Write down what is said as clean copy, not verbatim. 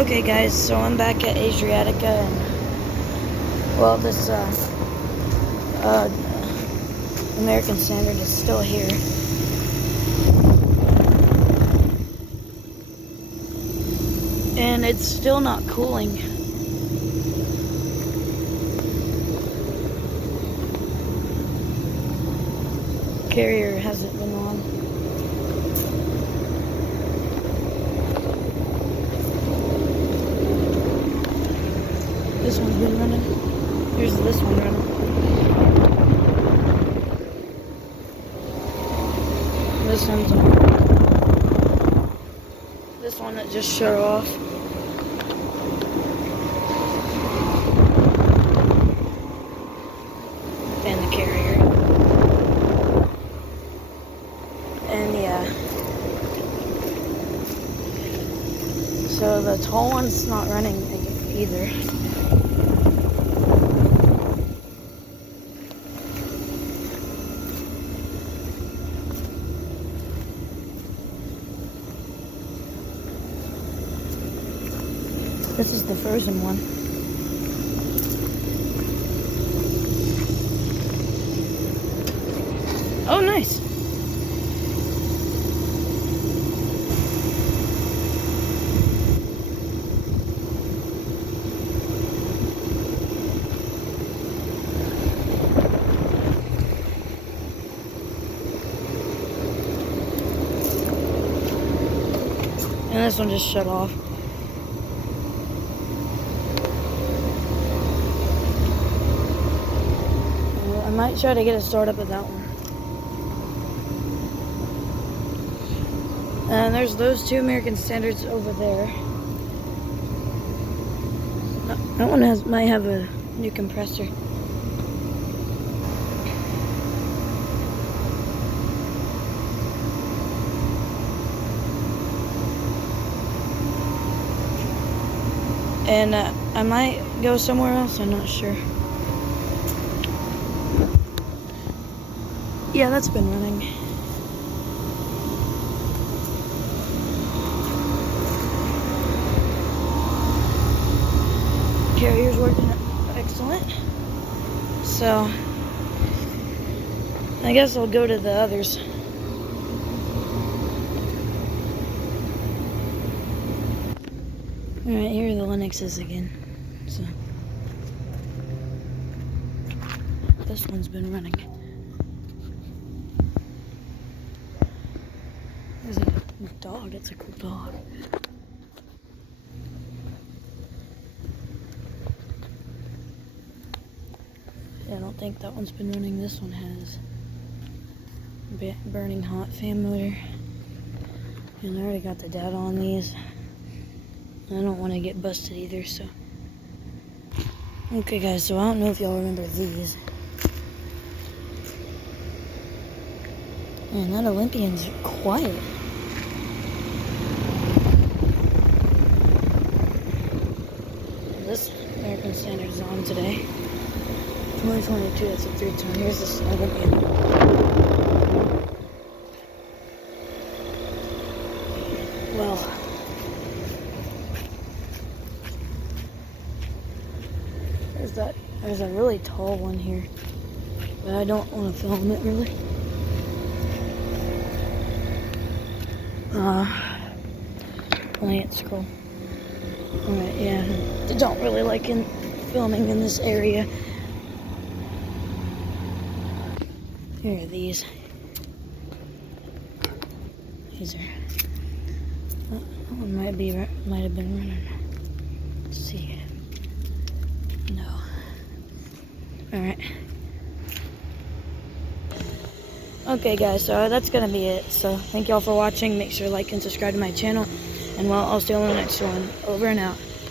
Okay guys, so I'm back at Adriatica and well this American Standard is still here. And it's still not cooling. Carrier hasn't been on. This one's been running. Here's this one running. This one's on. This one that just shut off. And the carrier. And yeah. So the tall one's not running either. This is the frozen one. Oh, nice. And this one just shut off. I might try to get a start up with that one. And there's those two American Standards over there. That one might have a new compressor. And I might go somewhere else, I'm not sure. Yeah, that's been running. Carrier's working excellent. So, I guess I'll go to the others. Alright, here are the Linuxes again. So, this one's been running. There's a dog, it's a cool dog. Yeah, I don't think that one's been running. This one has. Burning hot fan motor. And I already got the data on these. I don't want to get busted either, so. Okay guys, so I don't know if y'all remember these. Man, that Olympian's quiet. This American Standard is on today. 2022, that's a 3-ton. Here's this Olympian. Well. There's a really tall one here. But I don't want to film it really. Plant scroll. Alright, yeah. I don't really like filming in this area. Here are these. These are. That one might have been running. Let's see. No. Alright. Okay guys, so that's gonna be it. So thank y'all for watching. Make sure to like and subscribe to my channel. And well, I'll see you on the next one. Over and out.